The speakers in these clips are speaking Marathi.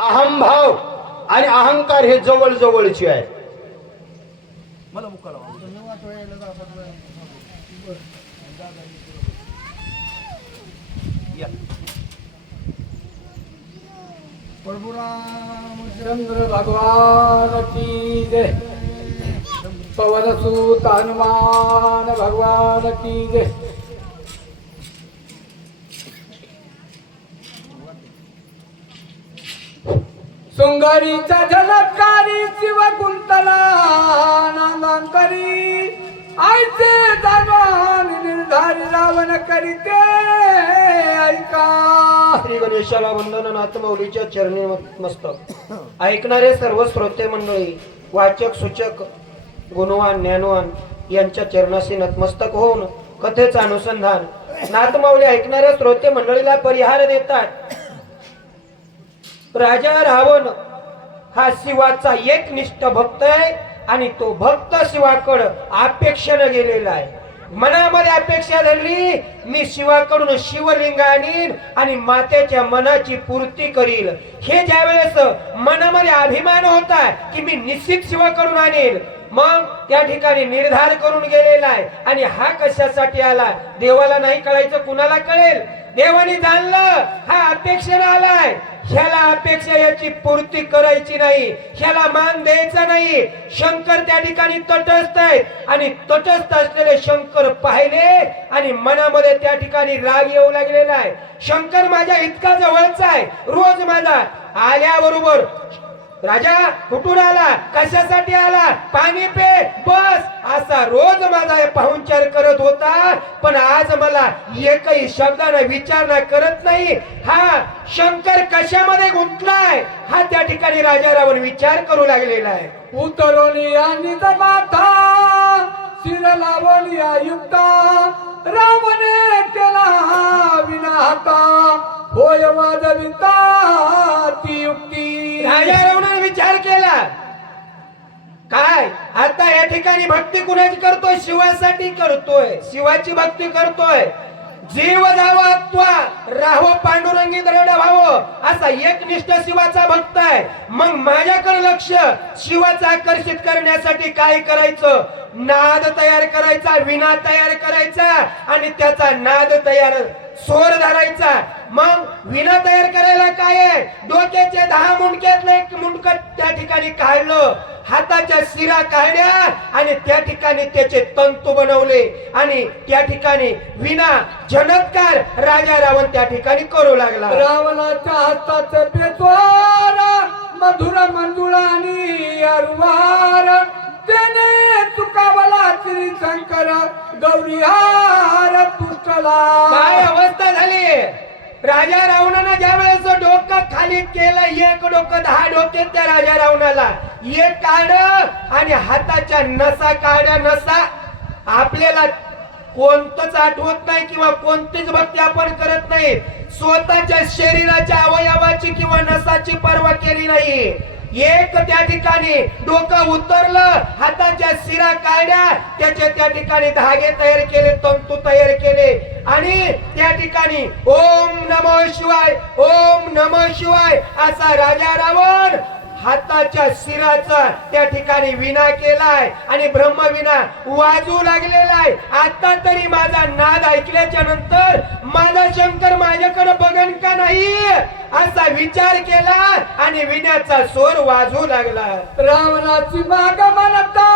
अहंभाव आणि अहंकार हे जवळ जवळचे आहे. मला मुक्का लावा. या. प्रभु रामचंद्र भगवान की जय. पवन सुत हनुमान भगवान की जय. सुंदरीचा झलकारी शिव कुंतला नांगांकरी आयचे दानवान निर्धारी रावण करीते ऐका. श्री गणेशाला वंदन नाथमौलीच्या चरणी मस्तक. ऐकणारे सर्व श्रोते मंडळी, वाचक सूचक गुणवान ज्ञानवान यांच्या चरणाशी नतमस्तक होऊन कथेचं अनुसंधान नाथमौली ऐकणाऱ्या श्रोते मंडळीला परिहार देतात. राजा रावण हा शिवाचा एकनिष्ठ भक्त आहे आणि तो भक्त शिवाकडे अपेक्षेने गेलेला आहे. मनामध्ये अपेक्षा धरली, मी शिवाकडून शिवलिंग आणीन आणि मातेच्या मनाची पूर्ती करील. हे ज्या वेळेस मनामध्ये अभिमान होता की मी निश्चित शिवाकडून आणेल, मग त्या ठिकाणी निर्धार करून गेलेला आहे. आणि हा कशासाठी आला देवाला नाही कळायचं, कुणाला कळेल? देवाने जाणलं हा अपेक्षेने आलाय, ह्याला अपेक्षा याची पूर्ती करायची नाही, ह्याला मान द्यायचा नाही. शंकर त्या ठिकाणी तटस्थ आहेत आणि तटस्थ असलेले शंकर पाहिले आणि मनामध्ये त्या ठिकाणी राग येऊ लागलेला आहे. शंकर माझ्या इतका जवळचा आहे, रोज माझा आल्याबरोबर राजा कुठून आला, कशासाठी आला, पाणी पे, बस, असा रोज माझा पाहुणचार करत होता. पण आज मला एकही शब्दाने विचारणा करत नाही. हा शंकर कशामध्ये गुंतलाय हा त्या ठिकाणी राजा रावण विचार करू लागलेला आहे. उतरवली आणि माथा शिर लावली आयुक्ता रावणे केला विनाहता होय वाजविता ती युक्ती. राजा रावणाने विचार केला, काय आता या ठिकाणी भक्ती कुणाची करतोय? शिवासाठी करतोय, शिवाची भक्ती करतोय. जीव जावा त्वा राहो पांडुरंगी दरडा भाव असा एकनिष्ठ शिवाचा भक्त आहे. मग माझ्याकडे लक्ष शिवाचं आकर्षित करण्यासाठी काय करायचं? नाद तयार करायचा, विना तयार करायचा आणि त्याचा नाद तयार स्वर धरायचा. मग विना तयार करायला काय आहे? डोक्याचे 10 मुंडक्यातलं एक मुंडक त्या ठिकाणी काढलं, हाताच्या शिरा काढल्या आणि त्या ठिकाणी त्याचे तंतू बनवले आणि त्या ठिकाणी विना चमत्कार राजा रावण त्या ठिकाणी करू लागला. रावणाच्या हाताचे पेटवार मधुर मंजुळानी अरुवार त्याने चुकावला श्री शंकर गौरीहार पुष्टला. काय अवस्था झाली? राजा रावणानं ज्या वेळेस डोकं खाली केलं, एक डोकं 10 डोके त्या राजा रावणाला एक काढ आणि हाताच्या नसा काढ्या. नसा आपल्याला कोणतंच आठवत नाही किंवा कोणतीच भक्ती आपण करत नाही. स्वतःच्या शरीराच्या अवयवाची किंवा नसाची पर्वा केली नाही. एक त्या ठिकाणी डोकं उतरलं, हाताच्या शिरा काढ्या, त्याचे त्या ठिकाणी धागे तयार केले, तंतू तयार केले आणि त्या ठिकाणी ओम नमः शिवाय, ओम नमः शिवाय असा राजा रावण हाताच्या शिराचा त्या ठिकाणी विना केलाय आणि ब्रह्मविना वाजू लागलेला आहे. आता तरी माझा नाद ऐकल्याच्या नंतर माझा शंकर माझ्याकडे बघन का नाही असा विचार केला आणि विण्याचा स्वर वाजू लागला. रावणाची माग म्हणता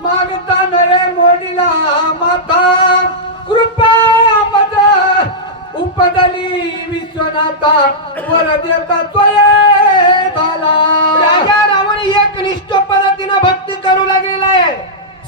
मागता नरे मोडीला माथा कृपा मज उपदली विश्वनाथा वर देता त्वये झाला. राजा रावण एकनिष्ठ पद्धतीने भक्ती करू लागलेला आहे,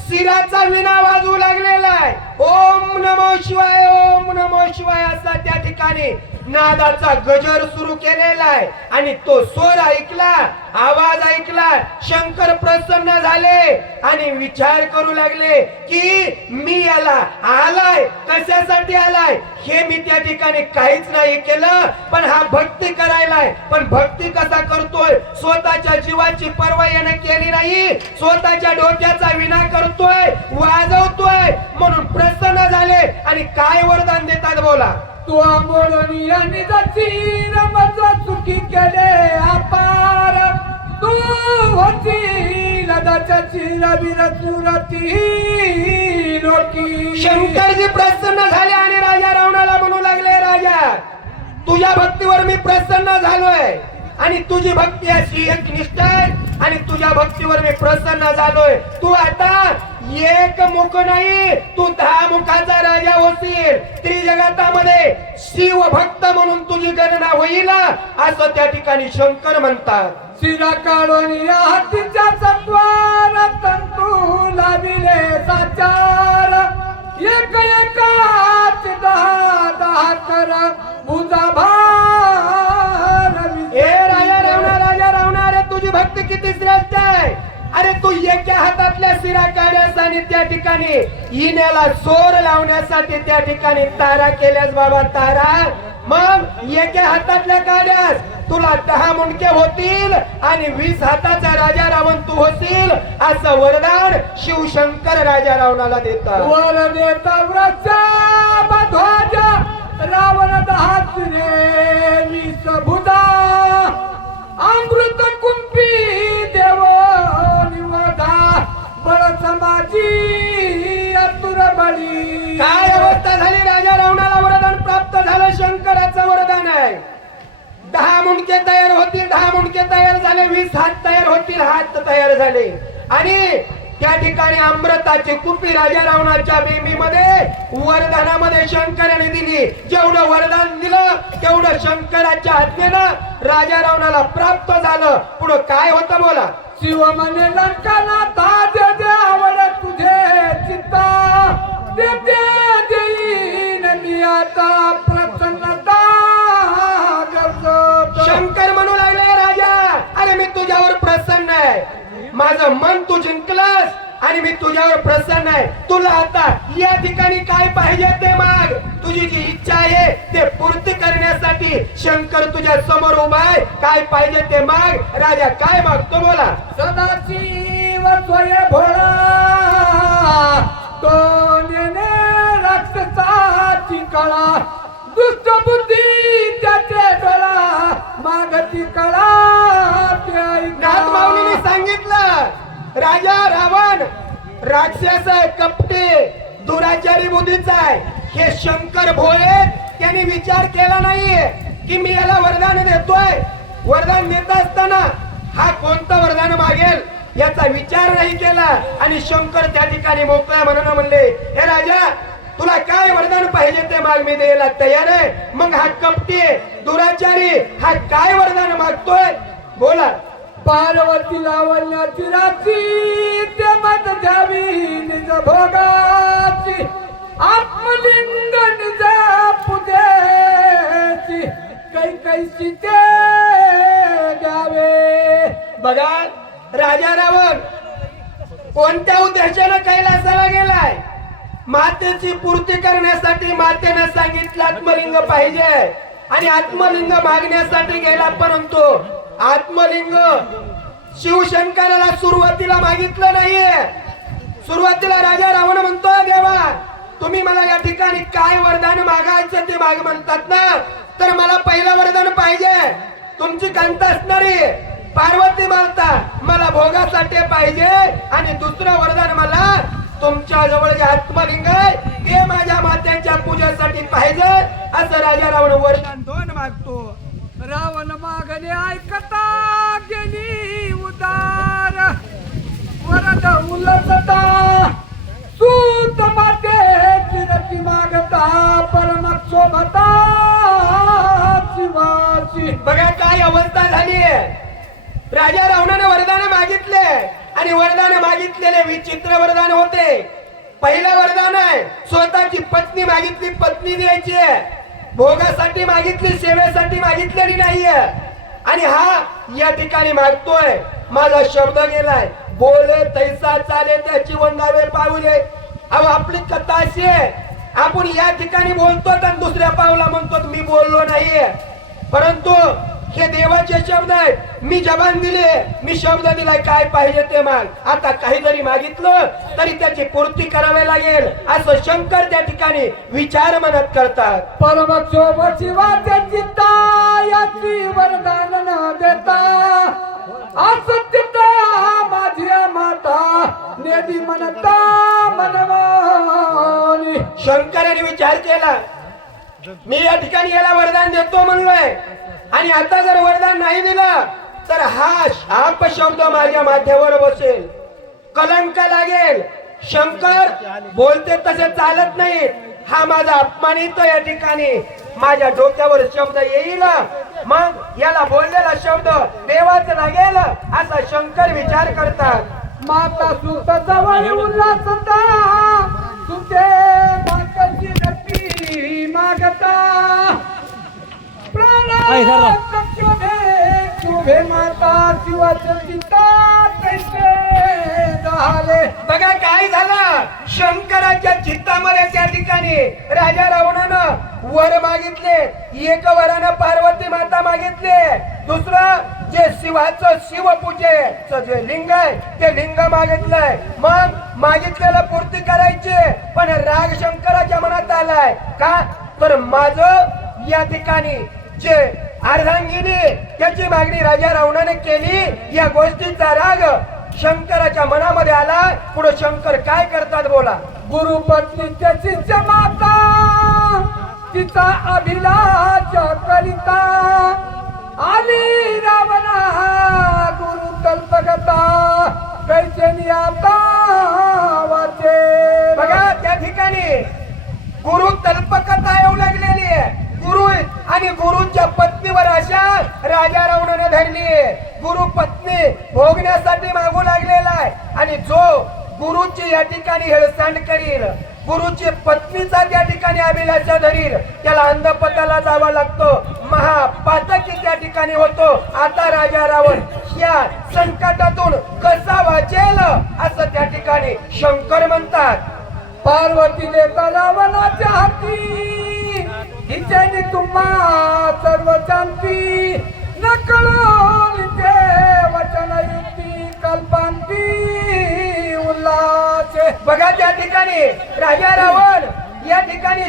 शिराचा विना वाजू लागलेला आहे. ओम नमः शिवाय, ओम नमः शिवाय असा त्या ठिकाणी नादाचा गजर सुरू केलेला आहे आणि तो स्वर ऐकला, आवाज ऐकला, शंकर प्रसन्न झाले आणि विचार करू लागले की मी याला आलाय, कशासाठी आलाय हे मी त्या ठिकाणी काहीच नाही केलं, पण हा भक्ती करायलाय. पण भक्ती कसा करतोय? स्वतःच्या जीवाची पर्वा याने केली नाही, स्वतःच्या डोक्याचा विना करतोय, वाजवतोय म्हणून प्रसन्न झाले आणि काय वरदान देतात बोला. तू आंबोळणी आणि जाती रमत चुकी केले शिवाच्या चिरवीर सुरती लोकी. शंकरजी प्रसन्न झाले आणि राजा रावणाला म्हणू लागले, राजा तुझ्या भक्तीवर मी प्रसन्न झालोय आणि तुझी भक्ती अशी एकनिष्ठ आहे आणि तुझ्या भक्तीवर मी प्रसन्न झालोय. तू आता एक मुख नाही, तू 10 मुखाचा राजा होशील. त्रिजगतामध्ये शिव भक्त म्हणून तुझी गणना होईल असं त्या ठिकाणी शंकर म्हणतात. शिरा काढून या हातीच्या सत्वार तंतू लाविले साचार. एक एकाच 10 कर बुजा भार. ए राजा रावणा रे, तुझी भक्ती किती श्रेष्ठ आहे. अरे तू एका हातातल्या शिरा काढ्यास आणि त्या ठिकाणी इण्याला सोर लावण्यासाठी त्या ठिकाणी तारा केल्यास बाबा तारा. मग एका हातातल्या काढ्यास तुला 10 मुंडके होतील आणि 20 हाताचा राजा रावण तू होशील असं वरदान शिवशंकर राजा रावणाला देतात. वर देता व्रजा ध्वजा रावण 10 रे 20 भुजा. अमृत कुंपी देव निवदा बळ समाजी अतुर बळी. काय अवस्था झाली, राजा रावणाला वरदान प्राप्त झालं. शंकराचं वरदान आहे. 10 मुंडके तयार होतील, 10 मुंडके तयार झाले, 20 हात तयार होतील, हात तयार झाले आणि त्या ठिकाणी अमृताची कुपी राजा रावणाच्या बेंबीमध्ये वरदानामध्ये शंकराने दिली. जेवढं वरदान दिलं तेवढं शंकराच्या आज्ञेनं राजा रावणाला प्राप्त झालं. पुढे काय होतं बोला. शिव म्हणे लंकाला ताज जे आवड तुझे चित्ता देते देईन मी आता प्रसन्नता करतो. शंकर म्हणू लागले, राजा अरे मी तुझ्यावर प्रसन्न आहे. माझं मन तू जिंकलंस आणि मी तुझ्यावर प्रसन्न आहे. तुला आता या ठिकाणी काय पाहिजे ते माग. तुझी जी इच्छा आहे ते पूर्ती करण्यासाठी शंकर तुझ्या समोर उभा आहे. काय पाहिजे ते माग. राजा काय मागतो बोला. सदाशिव स्वय भोळा तो नेने राक्षसाची कळा. दुष्ट बुद्धी त्याचे डोळा मागती कळा. नाथ माऊलीने सांगितलं, राजा रावण राक्षस आहे, कपटी दुराचारी बुद्धीचा आहे. हे शंकर भोळे त्यांनी विचार केला नाहीये की मी याला वरदान देतोय. वरदान देत असताना हा कोणतं वरदान मागेल याचा विचार नाही केला आणि शंकर त्या ठिकाणी मोकळ्या मनानं म्हणले, हे राजा तुला काय वरदान पाहिजे ते माग, मी द्यायला तयार आहे. मग हा कपटी दुराचारी हा काय वरदान मागतोय बोला. पार्वती लावण्याची राशी ते मत द्यावी निज भोगाची. आत्मलिंग निज पुदेची कैकैसी ते द्यावे. बघा राजा रावण कोणत्या उद्देशाने कैलासाला गेलाय. मातेची पूर्ती करण्यासाठी मातेने सांगितलं आत्मलिंग पाहिजे आणि आत्मलिंग मागण्यासाठी गेला. परंतु आत्मलिंग शिवशंकराला सुरुवातीला मागितलं नाहीये. सुरुवातीला राजा रावण म्हणतोय, देवा तुम्ही मला या ठिकाणी काय वरदान मागायचं ते माग म्हणतात ना, तर मला पहिलं वरदान पाहिजे. तुमची कांता असणारी पार्वती माता मला भोगासाठी पाहिजे आणि दुसरं वरदान मला तुमच्या जवळ जे आत्मलिंग आहे ते माझ्या मात्यांच्या पूजेसाठी पाहिजे असं राजा रावण वरदान 2 मागतो. रावण मागणे ऐकता गेली उदार. वरद उलटता सूत माते चिरती मागता परम शोभता शिवाची. बघा काय अवस्था झाली. राजा रावणाने वरदान मागितले आणि वरदान मागितलेले विचित्र वरदान होते. पहिलं वरदान आहे स्वतःची पत्नी मागितली, पत्नी द्यायची आहे. भोगासाठी मागितली, सेवेसाठी मागितलेली नाहीये. आणि हा या ठिकाणी मागतोय, माझा शब्द गेलाय, बोले तैसा चाले त्याची वंदावे पाऊले. अहो आपली कथा अशी आहे, आपण या ठिकाणी बोलतो तर दुसऱ्या पावला म्हणतो मी बोललो नाहीये. परंतु हे देवाचे शब्द आहेत. मी जबान दिले, मी शब्द दिलाय, काय पाहिजे ते माग. आता काही जरी मागितलं तरी त्याची पूर्ती करावी लागेल असं शंकर त्या ठिकाणी विचार मनात करतात. परम शोभ शिवाचे चित्ता याची वरदान न देता असत्यता माझी माता कधी म्हणता मनवानी. शंकराने विचार केला, मी या ठिकाणी याला वरदान देतो म्हणलोय आणि आता जर वरदान नाही दिलं तर हा शाप शब्द माझ्या माथ्यावर बसेल, कलंक लागेल. शंकर बोलते तसे चालत नाही, हा माझा अपमानित या ठिकाणी माझ्या डोक्यावर शब्द येईल, मग याला बोललेला शब्द देवाच लागेल असा शंकर विचार करतात. माता सुत जवळ उल्हासता तुझे माताची नक्की मागता तुझे माता शिवाचं चित्ता कैसे झाले. बघा काय झालं, शंकराच्या चित्तामध्ये त्या ठिकाणी राजा रावणानं वर मागितले. एक वरानं पार्वती माता मागितले, दुसरं जे शिवाचं शिवपूजेचं जे लिंग आहे ते लिंग मागितलंय. मग मागितलेलं पूर्ती करायची, पण राग शंकराच्या मनात आलाय का, तर माझं या ठिकाणी जे अर्धांगिनी त्याची मागणी राजा रावणाने केली, या गोष्टीचा राग शंकराच्या मनामध्ये आला. पुढे शंकर काय करतात बोला. गुरुपत्नीच्या शिष्य माता तिचा अभिलाष करिता आली रावणा गुरु कल्पकता कैसे आता वाचे. बघा त्या ठिकाणी गुरु कल्पकथा येऊ लागलेली आहे. गुरु आणि गुरुच्या पत्नीवर अशा राजा रावणाने धरली. गुरु पत्नी भोगण्यासाठी मागू लागलेला आहे आणि जो गुरुची या ठिकाणी हेळसांड करील, गुरुची पत्नीचा त्या ठिकाणी अभिलाषा धरील, त्याला अंधपताला जावा लागतो, महापातकी त्या ठिकाणी होतो. आता राजा रावण या संकटातून कसा वाचेल असं त्या ठिकाणी शंकर म्हणतात. पार्वती देता रावणाच्या हाती हिच्याने तुम्हा सर्व शांती नकळून ते वचन युक्ती कल्पांती उल्हास. बघा त्या ठिकाणी राजा रावण या ठिकाणी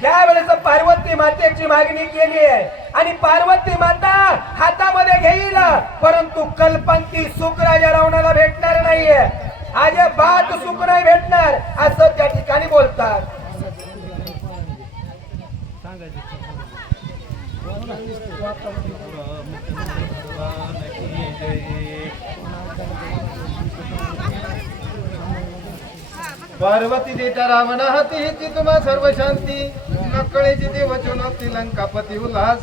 ज्या वेळेस पार्वती मातेची मागणी केली आहे आणि पार्वती माता हातामध्ये घेईल, परंतु कल्पांती सुख राजा रावणाला भेटणार नाहीये. आज बात सुख नाही भेटणार असं त्या ठिकाणी बोलतात. पार्वती देता रावणा हाती हिची तुम्हा सर्व शांती नकळेची देवचुनोक्ती लंकापती उल्हास.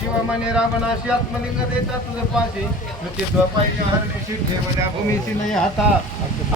शिवमने रावणाशी आत्मलिंग देता तुझ पाशी नृत्यत्व पाहिजे हरणे शिरते वड्या भूमीशी नाही हाता